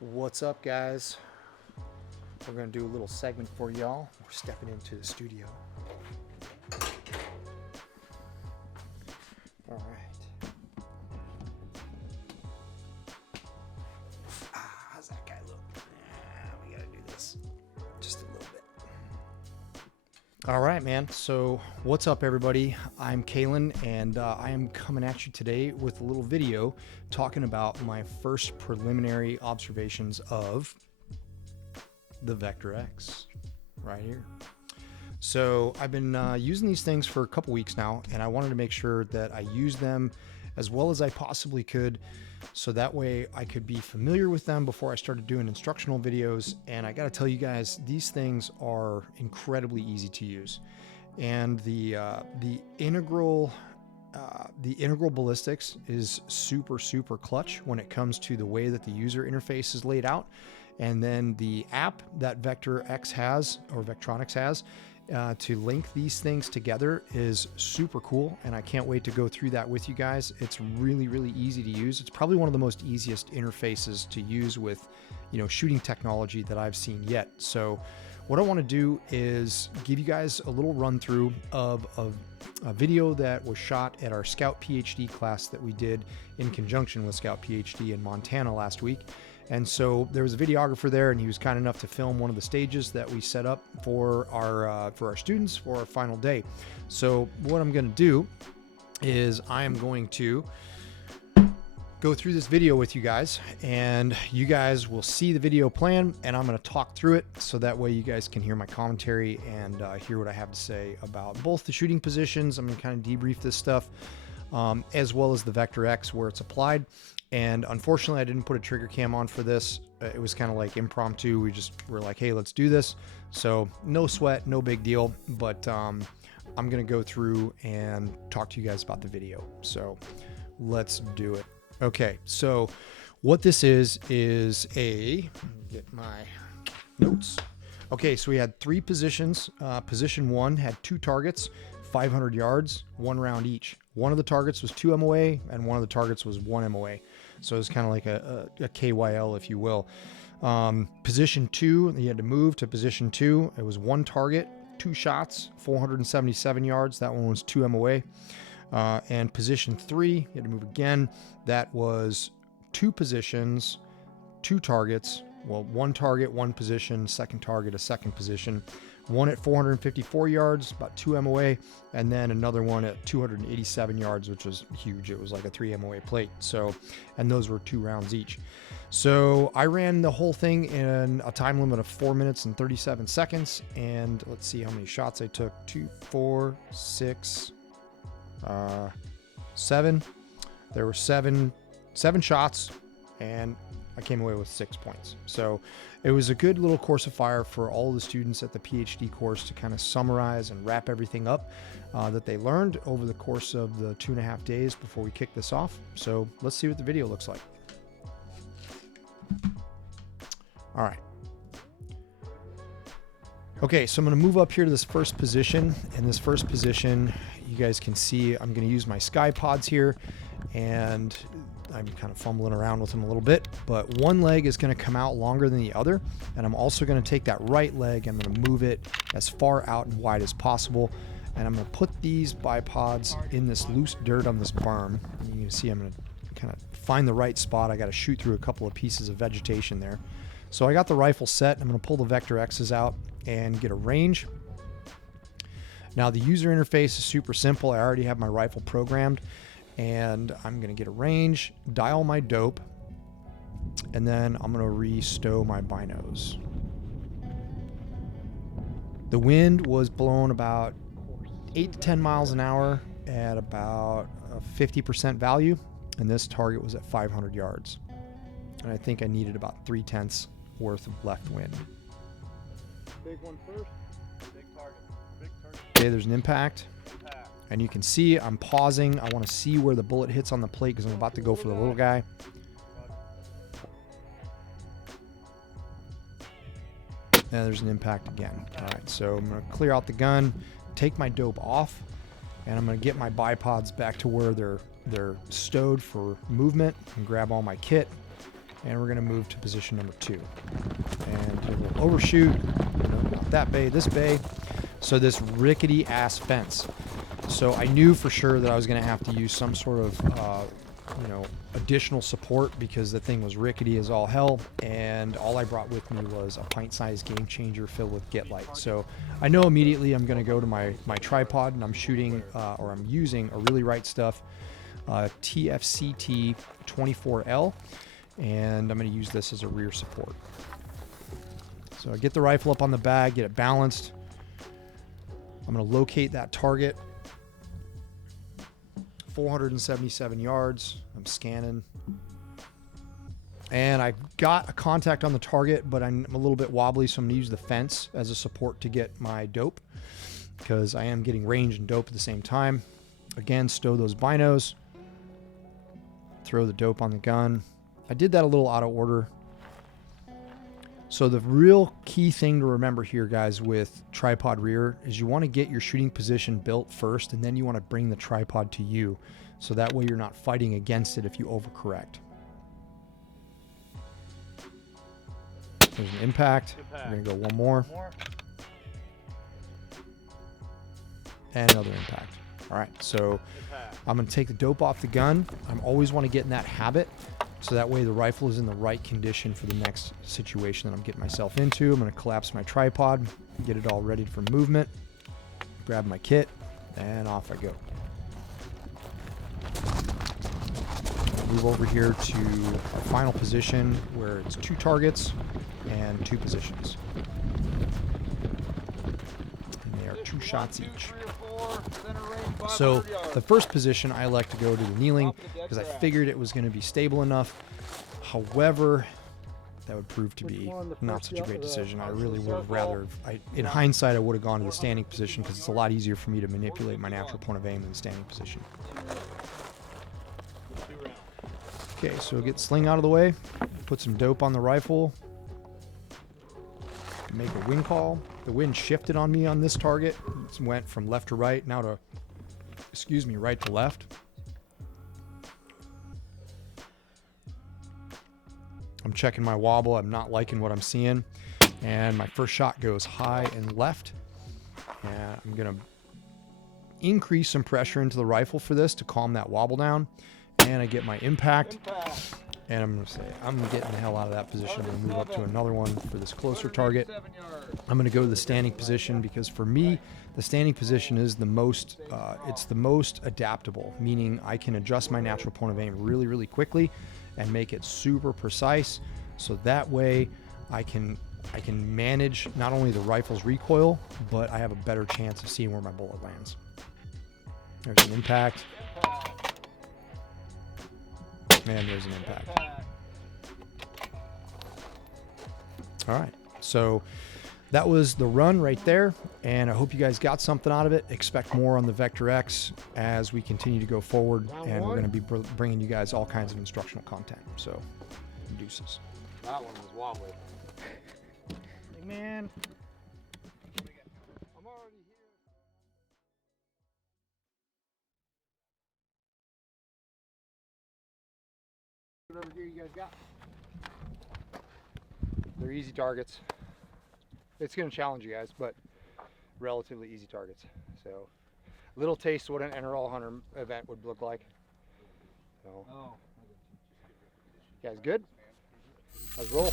What's up, guys? We're going to do a little segment for y'all. We're stepping into the studio. All right. How's that guy look? We got to do this just a little bit. All right, man. So what's up, everybody? I'm Caylen, and I am coming at you today with a little video talking about my first preliminary observations of the Vector X right here. So I've been using these things for a couple weeks now, and I wanted to make sure that I use them as well as I possibly could, so that way I could be familiar with them before I started doing instructional videos. And I got to tell you guys, these things are incredibly easy to use, and the integral ballistics is super clutch when it comes to the way that the user interface is laid out. And then the app that Vector X has, or Vectronics has, to link these things together is super cool, and I can't wait to go through that with you guys. It's really easy to use. It's probably one of the most easiest interfaces to use with, shooting technology that I've seen yet. So what I want to do is give you guys a little run through of a video that was shot at our Scout PhD class that we did in conjunction with Scout PhD in Montana last week. And so there was a videographer there, and he was kind enough to film one of the stages that we set up for our students for our final day. So what I'm going to do is I am going to go through this video with you guys, and you guys will see the video plan, and I'm going to talk through it so that way you guys can hear my commentary and hear what I have to say about both the shooting positions. I'm going to kind of debrief this stuff, as well as the Vector X where it's applied. And unfortunately, I didn't put a trigger cam on for this. It was kind of like impromptu. We just were like, hey, let's do this. So no sweat, no big deal. But I'm going to go through and talk to you guys about the video. So let's do it. Okay, so what this is get my notes. Okay, so we had 3 positions. Position 1 had 2 targets, 500 yards, 1 round each. One of the targets was 2 MOA, and one of the targets was 1 MOA. So it's kind of like a KYL, if you will. Position 2, you had to move to position 2. It was 1 target, 2 shots, 477 yards. That one was 2 MOA. And position 3, you had to move again. That was 2 positions, 2 targets. Well, 1 target, 1 position, second target, a second position. One at 454 yards, about 2 MOA, and then another one at 287 yards, which was huge. It was like a 3 MOA plate. So, and those were 2 rounds each. So I ran the whole thing in a time limit of 4 minutes and 37 seconds. And let's see how many shots I took. 2, 4, 6, 7. There were seven shots, and I came away with 6 points. So it was a good little course of fire for all the students at the PhD course to kind of summarize and wrap everything up that they learned over the course of the 2.5 days before we kick this off. So let's see what the video looks like. All right. Okay, so I'm going to move up here to this first position. In this first position, you guys can see I'm going to use my sky pods here, and I'm kind of fumbling around with them a little bit, but one leg is going to come out longer than the other, and I'm also going to take that right leg, I'm going to move it as far out and wide as possible, and I'm going to put these bipods in this loose dirt on this berm. And you can see I'm going to kind of find the right spot. I got to shoot through a couple of pieces of vegetation there. So I got the rifle set. I'm going to pull the Vector X's out and get a range. Now the user interface is super simple. I already have my rifle programmed, and I'm going to get a range, dial my dope, and then I'm going to re-stow my binos. The wind was blowing about 8 to 10 miles an hour at about a 50% value, and this target was at 500 yards. And I think I needed about 3/10 worth of left wind. Big one first. Big target. Big target. Okay, there's an impact. And you can see I'm pausing. I want to see where the bullet hits on the plate because I'm about to go for the little guy. And there's an impact again. All right, so I'm going to clear out the gun, take my dope off, and I'm going to get my bipods back to where they're stowed for movement, and grab all my kit, And we're going to move to position number 2. And do a little overshoot, not that bay, this bay. So this rickety ass fence. So I knew for sure that I was going to have to use some sort of, additional support because the thing was rickety as all hell. And all I brought with me was a pint-sized game changer filled with Get Light. So I know immediately I'm going to go to my tripod, and I'm shooting, or I'm using a Really Right Stuff TFCT 24L. And I'm going to use this as a rear support. So I get the rifle up on the bag, get it balanced. I'm going to locate that target. 477 yards. I'm scanning. And I got a contact on the target, but I'm a little bit wobbly, so I'm going to use the fence as a support to get my dope, because I am getting range and dope at the same time. Again, stow those binos. Throw the dope on the gun. I did that a little out of order. So the real key thing to remember here, guys, with tripod rear is you want to get your shooting position built first, and then you want to bring the tripod to you. So that way you're not fighting against it if you overcorrect. There's an impact. We're going to go one more. And another impact. All right, so I'm going to take the dope off the gun. I always want to get in that habit, so that way the rifle is in the right condition for the next situation that I'm getting myself into. I'm going to collapse my tripod, get it all ready for movement, grab my kit, and off I go. Move over here to our final position where it's 2 targets and 2 positions. And they are 2 shots each. So the first position I like to go to the kneeling because I figured it was going to be stable enough. However, that would prove to be not such a great decision. I really would have rather, in hindsight, I would have gone to the standing position because it's a lot easier for me to manipulate my natural point of aim than standing position. Okay, so get sling out of the way, put some dope on the rifle, make a wind call. The wind shifted on me on this target. It went from left to right, now to, right to left. I'm checking my wobble. I'm not liking what I'm seeing. And my first shot goes high and left. And I'm going to increase some pressure into the rifle for this to calm that wobble down. And I get my impact. And I'm going to say, I'm getting the hell out of that position. I'm going to move up to another one for this closer target. I'm going to go to the standing position because for me, the standing position is the most, it's the most adaptable, meaning I can adjust my natural point of aim really, really quickly and make it super precise. So that way I can manage not only the rifle's recoil, but I have a better chance of seeing where my bullet lands. There's an impact. And there's an impact. All right, so that was the run right there, and I hope you guys got something out of it. Expect more on the Vector X as we continue to go forward, and we're going to be bringing you guys all kinds of instructional content. So, deuces. That one was wobbly. Hey, man. I'm already here. Whatever gear you guys got. They're easy targets. It's going to challenge you guys, but relatively easy targets. So, little taste of what an NRL hunter event would look like. So, you guys good? Let's roll.